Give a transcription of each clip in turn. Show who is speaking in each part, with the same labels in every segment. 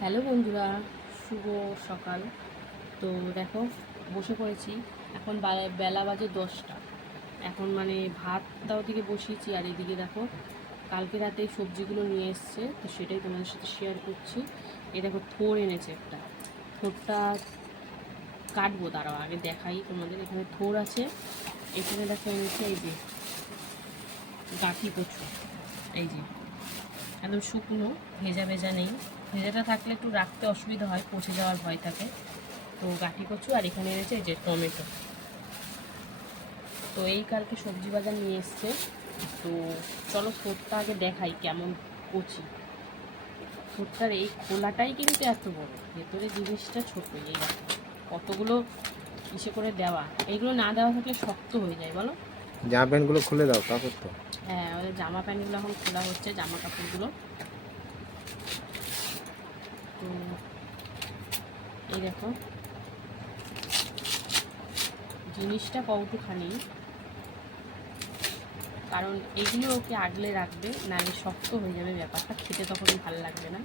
Speaker 1: Hello বন্ধুরা, শুভ সকাল। তো দেখো, বসে পড়েছি। এখন বেলা বাজে দশটা। এখন মানে ভাতটাও দিকে বসিয়েছি, আর এদিকে দেখো, কালকে রাতে সবজিগুলো নিয়ে এসছে, তো সেটাই তোমাদের সাথে শেয়ার করছি। এ দেখো, থোর এনেছে একটা। থোরটা কাটবো, দাঁড়াও, আগে দেখাই তোমাদের। এখানে থোর আছে, এখানে দেখো এনেছে এই যে গাঠি কচু। এই যে, একদম শুকনো ভেজা ভেজা নেই। ভেজাটা থাকলে একটু রাখতে অসুবিধা হয় পচে যাওয়ার ভয় থাকে তো গাঠি কচু আর এখানে এনেছে এই যে টমেটো। তো এই কালকে সবজি বাজার নিয়ে এসছে। তো চলো ঠোঁটটা আগে দেখাই কেমন কচি। ঠোঁটটার এই খোলাটাই কিন্তু এত বড় ভেতরে জিনিসটা ছোট এই কতগুলো ইসে করে দেওয়া। এইগুলো না দেওয়া থাকলে শক্ত হয়ে যায় বলো।
Speaker 2: জামা প্যান্টগুলো খুলে দাও কাপড় তো।
Speaker 1: হ্যাঁ ওদের জামা প্যান্টগুলো এখন খোলা হচ্ছে জামা কাপড়গুলো। তো এই দেখো। জিনিসটা কৌটুখানি কারণ এগুলো ওকে আগলে রাখবে, নাহলে শক্ত হয়ে যাবে ব্যাপারটা, খেতে তখন ভালো লাগবে না।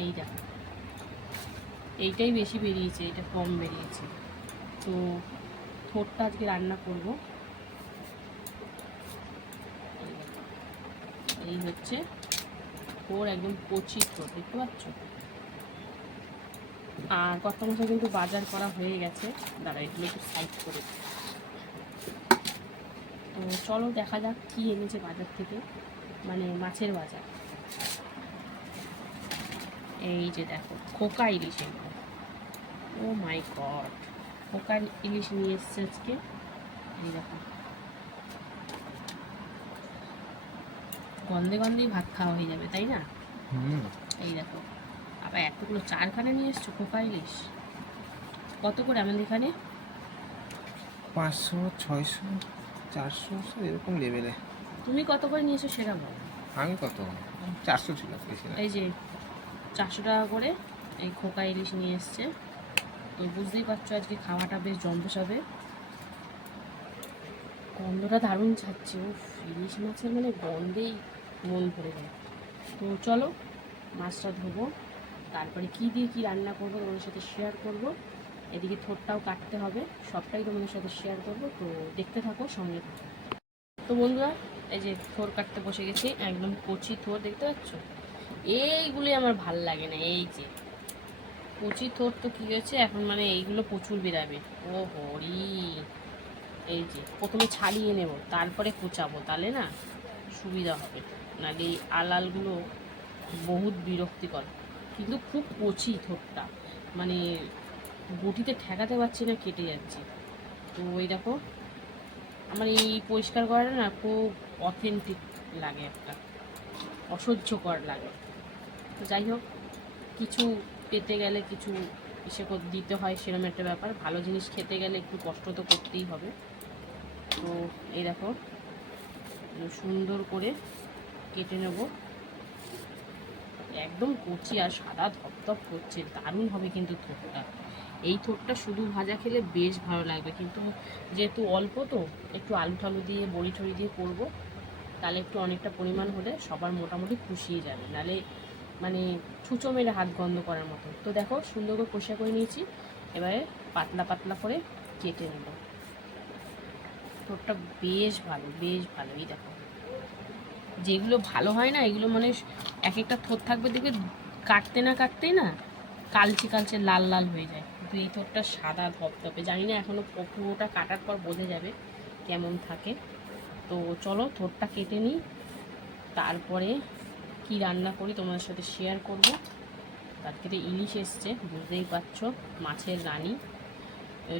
Speaker 1: এই দেখো। এইটাই বেশি বেরিয়েছে, এটা কম বেরিয়েছে। তো থোরটা আজকে রান্না করব। এই হচ্ছে ওর একদম কচি থোর, দেখতে পাচ্ছ? আর কত মাসে কিন্তু বাজার করা হয়ে গেছে। দাঁড়া এগুলো একটু সাইড করে তো চলো দেখা যাক কি এনেছে বাজার থেকে। মানে মাছের বাজার। এই যে দেখো খোকা ইলিশ এগুলো। ও মাই গড খোকা ইলিশ নিয়ে এসছে আজকে। এই দেখো। গন্ধে গন্ধেই ভাত খাওয়া হয়ে যাবে তাই না? এই দেখো। আবার এতগুলো চারখানে নিয়ে এসছো খোকা ইলিশ কত করে আমাদের এখানে?
Speaker 2: পাঁচশো ছয়শো চারশো এরকম লেভেলে
Speaker 1: তুমি কত করে নিয়েছো সেটা বলো।
Speaker 2: আমি কত? চারশো ছিল
Speaker 1: এই যে চারশো টাকা করে এই খোকা ইলিশ নিয়ে এসছে। তো বুঝতেই পারছ আজকে খাওয়াটা বেশ জম্পেশ হবে গন্ধটা দারুণ ছাড়ছে ও ইলিশ মাছের মানে গন্ধেই মন ভরে যায়। তো চলো মাছটা ধোবো। তারপরে কি দিয়ে কি রান্না করব তোমাদের সাথে শেয়ার করব। এদিকে থোরটাও কাটতে হবে, সবটাই তোমাদের সাথে শেয়ার করব। তো দেখতে থাকো, সঙ্গে থাকো। তো বন্ধুরা, এই যে থোর কাটতে বসে গেছি, একদম কচি থোর দেখতে পাচ্ছ? এইগুলি আমার ভালো লাগে না, এই যে। কচি থোর তো কী হয়েছে, এখন মানে এইগুলো প্রচুর বেরাবে। ও হরি এই যে, প্রথমে ছাড়িয়ে নেব, তারপরে কোচাবো, তাহলে না সুবিধা হবে। নাহলে আলালগুলো বহুত বিরক্তিকর। কিন্তু খুব কচি থোরটা মানে বটিতে ঠেকাতে পারছি না, কেটে যাচ্ছে। তো ওই দেখো, আমার এই পরিষ্কার করাটা না খুব অথেন্টিক লাগে একটা। অসহ্যকর লাগে। তো যাই হোক, কিছু পেতে গেলে কিছু ইসে দিতে হয় সেরকম একটা ব্যাপার। ভালো জিনিস খেতে গেলে একটু কষ্ট তো করতেই হবে। তো এই দেখো, সুন্দর করে কেটে নেব। একদম কচি আর সাদা ধপধপ করছে, দারুণ হবে কিন্তু থোরটা এই থোরটা শুধু ভাজা খেলে বেশ ভালো লাগবে, কিন্তু যেহেতু অল্প তো, একটু আলু টালু দিয়ে, বড়ি টড়ি দিয়ে করব, তাহলে একটু অনেকটা পরিমাণ হলে সবার মোটামুটি খুশিয়ে যাবে। নালে মানে ছুঁচো মেরে হাত গন্ধ করার মতো। তো দেখো, সুন্দর করে কষা করে নিয়েছি, এবারে পাতলা পাতলা করে কেটে নেব। ঠোঁটটা বেশ ভালো বেশ ভালো, এই দেখো। যেগুলো ভালো হয় না, এগুলো মানে এক একটা থোর থাকবে দেখবে কাটতে না কাটতেই না কালচে কালচে লাল লাল হয়ে যায়। কিন্তু এই থোরটা সাদা ধপধপে, জানি না এখনও পুরোটা কাটার পর বোঝা যাবে কেমন থাকে। তো চলো থোরটা কেটে নিই, তারপরে কি রান্না করি তোমাদের সাথে শেয়ার করব। তার থেকে ইলিশ এসছে, বুঝতেই পারছ, মাছের রানী।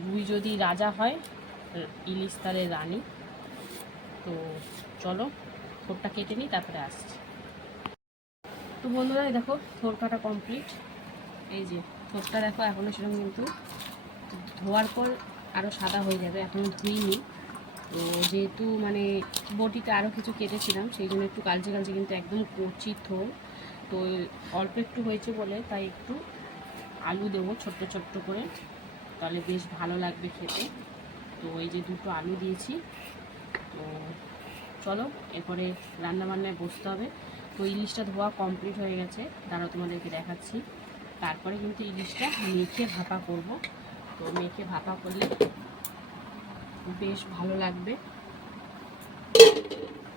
Speaker 1: রুই যদি রাজা হয় ইলিশ তাহলে রানী। তো চলো থোরটা কেটে নিই, তারপরে আসছি। তো বন্ধুরা দেখো, থোর কাটা কমপ্লিট এই যে, থোরটা দেখো এখনও সেরকম কিন্তু ধোয়ার পর আরও সাদা হয়ে যাবে এখনও ধুইনি। তো যেহেতু মানে বটিতে আরও কিছু কেটেছিলাম, সেই জন্য একটু কালচে কালচে কিন্তু একদম কচি থোর। তো অল্প একটু হয়েছে বলে, তাই একটু আলু দেবো ছোট্ট ছোট্ট করে। তাহলে বেশ ভালো লাগবে খেতে। তো এই যে দুটো আলু দিয়েছি। তো চলো, এরপরে রান্না বান্নায় বসতে হবে। তো ইলিশটা ধোয়া কমপ্লিট হয়ে গেছে। দাঁড়াও, তোমাদেরকে দেখাচ্ছি। তারপরে কিন্তু ইলিশটা মেখে ভাপা করব। তো মেখে ভাপা করলে বেশ ভালো লাগবে।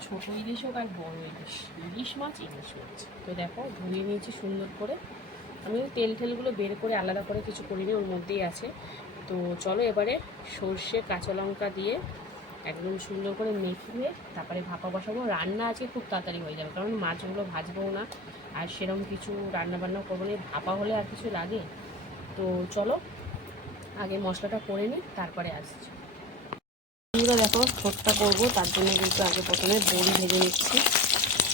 Speaker 1: ছোট ইলিশ হোক আর বড় ইলিশ। ইলিশ মাছ ইলিশ মাছ। তো দেখো, ধুয়ে নিয়েছি সুন্দর করে। আমি তেল টেলগুলো বের করে আলাদা করে কিছু করিনি, ওর মধ্যেই আছে। তো চলো এবারে সর্ষে, কাঁচা লঙ্কা দিয়ে একদম সুন্দর করে মেখে তারপরে ভাপা বসাবো। রান্না আজকে খুব তাড়াতাড়ি হয়ে যাবে, কারণ মাছগুলো ভাজবো না। আর সেরকম কিছু রান্না বান্না করব না ভাপা হলে আর কিছু লাগে। তো চলো, আগে মশলাটা করে নিই, তারপরে আসছি। বন্ধুরা দেখো ঠোঁটটা করব, তার জন্য কিন্তু আগে প্রথমে বড়ি ভেজে নিচ্ছি।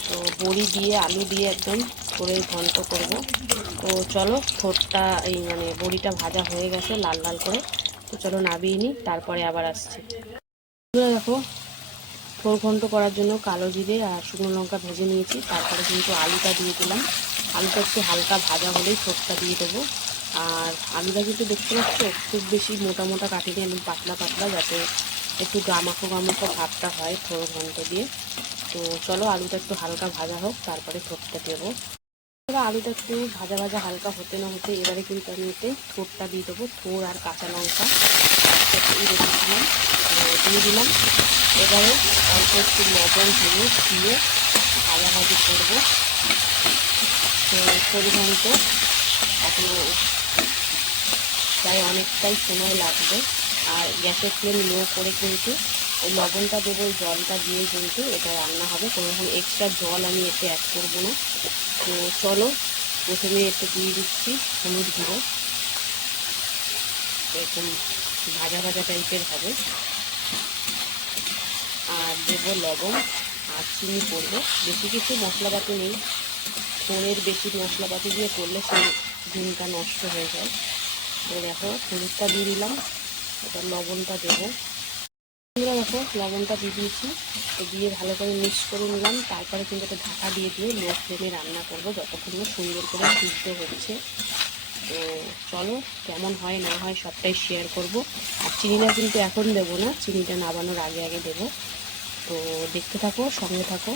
Speaker 1: তো বড়ি দিয়ে, আলু দিয়ে একদম করে ঘন্ট করব। তো চলো ঠোঁটটা এই মানে বড়িটা ভাজা হয়ে গেছে, লাল লাল করে। তো চলো নাবিয়ে নিই, তারপরে আবার আসছি। দেখো। ঘন্ট করার জন্য কালো জিরে আর শুকনো লঙ্কা ভেজে নিয়েছি। তারপরে কিন্তু আলুটা দিয়ে দিলাম। আলুটা একটু হালকা ভাজা হলেই ঠোঁটটা দিয়ে দেবো। আর আলুটা কিন্তু দেখতে পাচ্ছ, খুব বেশি মোটা মোটা কাটিনি, একদম পাতলা পাতলা, যাতে একটু গামাখো গামাখো ভাবটা হয় ঘন্ট দিয়ে। তো চলো আলুটা একটু হালকা ভাজা হোক, তারপরে ঠোঁটটা দেবো। এবার আলুটা একটু ভাজা ভাজা হালকা হতে না হতে এবারে কিন্তু আমি এতে ঠোঁটটা দিয়ে দেবো থোর আর কাঁচা লঙ্কা। দিয়ে দিলাম। এবারে অল্প একটু লবণ, হলুদ দিয়ে ভাজাভাজি করব। তো ঘন্ট এখনও প্রায় অনেকটাই সময় লাগবে। আর গ্যাসের ফ্লেম লো করে কিন্তু ওই লবণটা দেবো জলটা দিয়ে কিন্তু এটা রান্না হবে। কোনো রকম এক্সট্রা জল আমি এতে অ্যাড করব না। তো চলো, প্রথমে একটু দিয়ে দিচ্ছি হলুদ গুঁড়ো। এরকম ভাজা ভাজা টাইপের হবে। আর দেবো লবণ আর চিনি পড়বে। বেশি কিছু মশলাপাতি নেই। ফোনের বেশি মশলাপাতি দিয়ে করলে সেই ডিমটা নষ্ট হয়ে যায়। তো দেখো, হলুদটা দিয়ে দিলাম। এবার লবণটা দেবো। বন্ধুরা দেখো লবণটা দিয়ে দিয়েছি। তো দিয়ে ভালো করে মিক্স করে নিলাম। তারপরে কিন্তু একটা ঢাকা দিয়ে দিয়ে লো ফ্লেমে রান্না করব, যতক্ষণ না সুন্দর করে সিদ্ধ হচ্ছে। তো চলো, কেমন হয়, না হয় সবটাই শেয়ার করব। আর চিনিটা কিন্তু এখন দেবো না, চিনিটা নামানোর আগে আগে দেবো। তো দেখতে থাকো, সঙ্গে থাকো।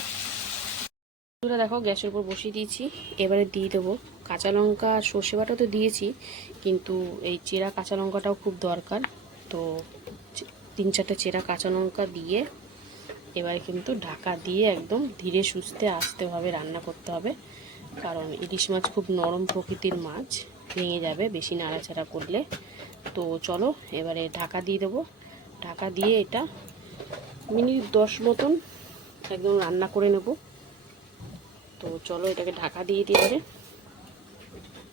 Speaker 1: বন্ধুরা দেখো, গ্যাসের উপর বসিয়ে দিয়েছি। এবারে দিয়ে দেবো কাঁচা লঙ্কা সর্ষে বাটা তো দিয়েছি, কিন্তু এই চেরা কাঁচা লঙ্কাটাও খুব দরকার। তো তিন চারটে চেরা কাঁচা লঙ্কা দিয়ে এবারে কিন্তু ঢাকা দিয়ে একদম ধীরে সুস্থে আস্তেভাবে রান্না করতে হবে। কারণ ইলিশ মাছ খুব নরম প্রকৃতির মাছ, ভেঙে যাবে, বেশি নাড়াচাড়া করলে। তো চলো এবারে ঢাকা দিয়ে দেবো। ঢাকা দিয়ে এটা মিনিট দশ মতন একদম রান্না করে নেব। তো চলো এটাকে ঢাকা দিয়ে দিয়ে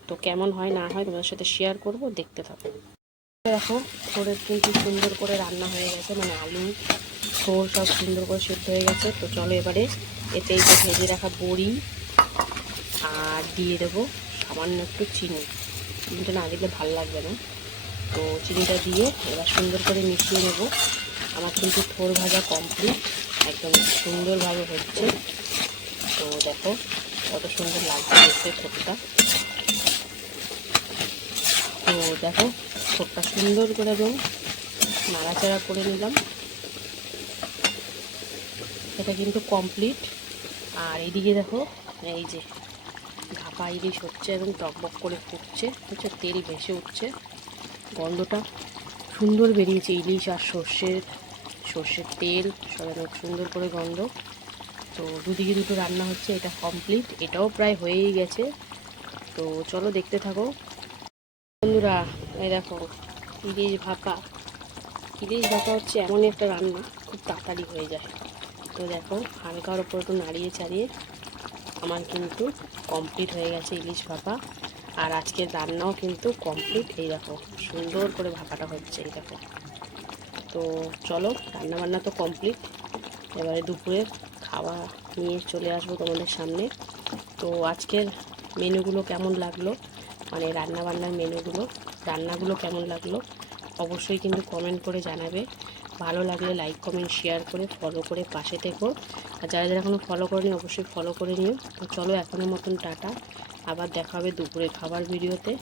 Speaker 1: তো কেমন হয় না হয় তোমাদের সাথে শেয়ার করব, দেখতে থাকো। দেখো থোড়ের কিন্তু সুন্দর করে রান্না হয়ে গেছে মানে আলু থোর সব সুন্দর করে সেদ্ধ হয়ে গেছে। তো চলো এবারে এতে এই ভেজে রাখা বড়ি আর দিয়ে দেবো সামান্য একটু চিনি। চিনিটা না দিলে ভালো লাগবে না। তো চিনিটা দিয়ে এবার সুন্দর করে মিশিয়ে নেব। আমার কিন্তু থোর ভাজা কমপ্লিট একদম সুন্দরভাবে হচ্ছে। তো দেখো কত সুন্দর লাগছে দেখতে তো দেখো ঠোঁটটা সুন্দর করে দেবো নাড়াচাড়া করে নিলাম। এটা কিন্তু কমপ্লিট আর এদিকে দেখো এই যে ভাপা ইলিশ হচ্ছে এবং টকবক করে ফুটছে। হচ্ছে তেল ভেসে উঠছে। গন্ধটা সুন্দর বেরিয়েছে, ইলিশ আর সর্ষের সর্ষের তেল সব একদম সুন্দর করে গন্ধ। তো দুদিকে দুটো রান্না হচ্ছে, এটা কমপ্লিট এটাও প্রায় হয়েই গেছে। তো চলো দেখতে থাকো। বন্ধুরা এই দেখো, ইলিশ ভাপা। ইলিশ ভাপা হচ্ছে এমন একটা রান্না, খুব তাড়াতাড়ি হয়ে যায়। তো দেখো, হালকার ওপর একটু নাড়িয়ে চাড়িয়ে আমার কিন্তু কমপ্লিট হয়ে গেছে ইলিশ ভাপা। আর আজকের রান্নাও কিন্তু কমপ্লিট এই দেখো, সুন্দর করে ভাপাটা হচ্ছে, এই দেখো। তো চলো রান্না বান্না তো কমপ্লিট এবারে দুপুরের খাওয়া নিয়ে চলে আসব তোমাদের সামনে। তো আজকের মেনুগুলো কেমন লাগল? মানে রান্না বান্নার মেনুগুলো রান্নাগুলো কেমন লাগল, অবশ্যই কিন্তু কমেন্ট করে জানাবে। ভালো লাগলে লাইক কমেন্ট শেয়ার করে ফলো করে পাশে থেকো। আর যারা যারা এখনও ফলো করেনি, অবশ্যই ফলো করে নিও। তো চলো এখনের মতন টাটা। আবার দেখা হবে দুপুরে খাবার ভিডিওতে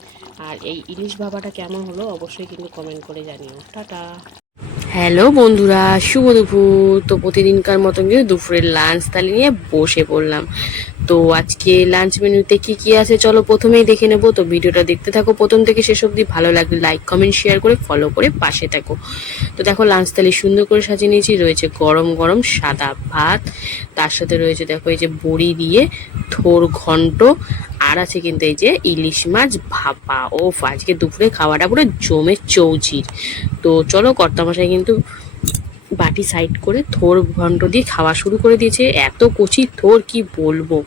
Speaker 1: আর এই ইলিশ ভাবাটা কেমন হলো, অবশ্যই কিন্তু কমেন্ট করে জানিও। টাটা! হ্যালো বন্ধুরা, শুভ দুপুর। তো প্রতিদিনকার মতন কিন্তু দুপুরের লাঞ্চ তালি নিয়ে বসে পড়লাম। তো আজকে লাঞ্চ মেনুতে কি কি আছে চলো প্রথমেই দেখে নেব। তো ভিডিওটা দেখতে থাকো, প্রথম থেকে শেষ অবধি। ভালো লাগলে লাইক কমেন্ট শেয়ার করে ফলো করে পাশে থাকো। তো দেখো লাঞ্চ তালি সুন্দর করে সাজিয়ে নিয়েছি। রয়েছে গরম গরম সাদা ভাত। তার সাথে রয়েছে দেখো এই যে বড়ি দিয়ে থোর ঘন্ট আর আছে কিন্তু এই যে ইলিশ মাছ ভাপা। ও আজকে দুপুরে খাওয়াটা পুরো জমে চৌচির। তো চলো কর্তামশাই কিন্তু বাটি সাইড করে থোর ঘন্ট দিয়ে খাওয়া শুরু করে দিয়েছে। এত কচি থোর, কি বলব?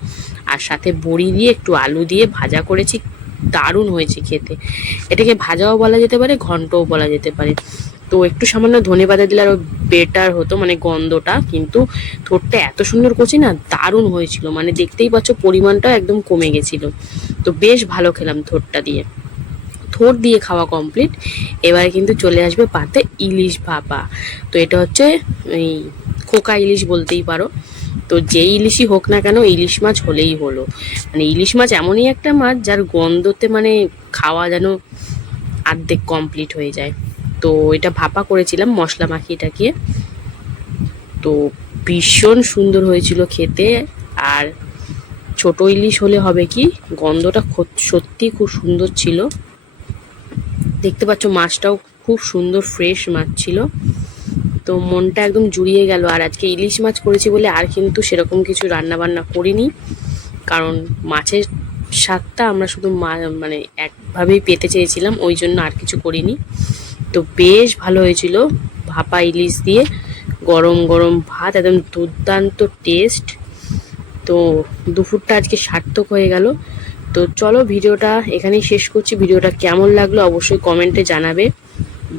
Speaker 1: আর সাথে বড়ি দিয়ে, একটু আলু দিয়ে ভাজা করেছি। দারুণ হয়েছে খেতে। এটাকে ভাজাও বলা যেতে পারে, ঘন্টও বলা যেতে পারে। তো একটু সামান্য ধনে পাতা দিলে আরও বেটার হতো মানে গন্ধটা। কিন্তু থোরটা এত সুন্দর কচি না, দারুণ হয়েছিল। মানে দেখতেই পাচ্ছ পরিমাণটা একদম কমে গেছিল। তো বেশ ভালো খেলাম থোরটা দিয়ে। থোর দিয়ে খাওয়া কমপ্লিট এবারে কিন্তু চলে আসবে পাতে ইলিশ ভাপা। তো এটা হচ্ছে এই খোকা ইলিশ বলতেই পারো। তো যেই ইলিশই হোক না কেন, ইলিশ মাছ হলেই হলো। মানে ইলিশ মাছ এমনই একটা মাছ যার গন্ধতে মানে খাওয়া যেন আর্ধেক কমপ্লিট হয়ে যায়। তো এটা ভাপা করেছিলাম মশলা মাখিয়ে টাকিয়ে তো ভীষণ সুন্দর হয়েছিল খেতে। আর ছোট ইলিশ হলে হবে কি, গন্ধটা সত্যি খুব সুন্দর ছিল। দেখতে পাচ্ছ মাছটাও খুব সুন্দর ফ্রেশ মাছ ছিল। তো মনটা একদম জুড়িয়ে গেল। আর আজকে ইলিশ মাছ করেছি বলে আর কিন্তু সেরকম কিছু রান্না বান্না করিনি। কারণ মাছের স্বাদটা আমরা শুধু মানে একভাবেই পেতে চেয়েছিলাম, ওই জন্য আর কিছু করিনি। তো বেশ ভালো হয়েছিল। ভাপা ইলিশ দিয়ে গরম গরম ভাত, একদম দুর্দান্ত টেস্ট তো দুপুরটা আজকে সার্থক হয়ে গেল। তো চলো ভিডিওটা এখানেই শেষ করছি। ভিডিওটা কেমন লাগল অবশ্যই কমেন্টে জানাবে।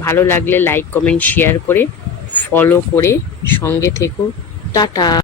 Speaker 1: ভালো লাগলে লাইক কমেন্ট শেয়ার করে ফলো করে সঙ্গে থেকো। টাটা।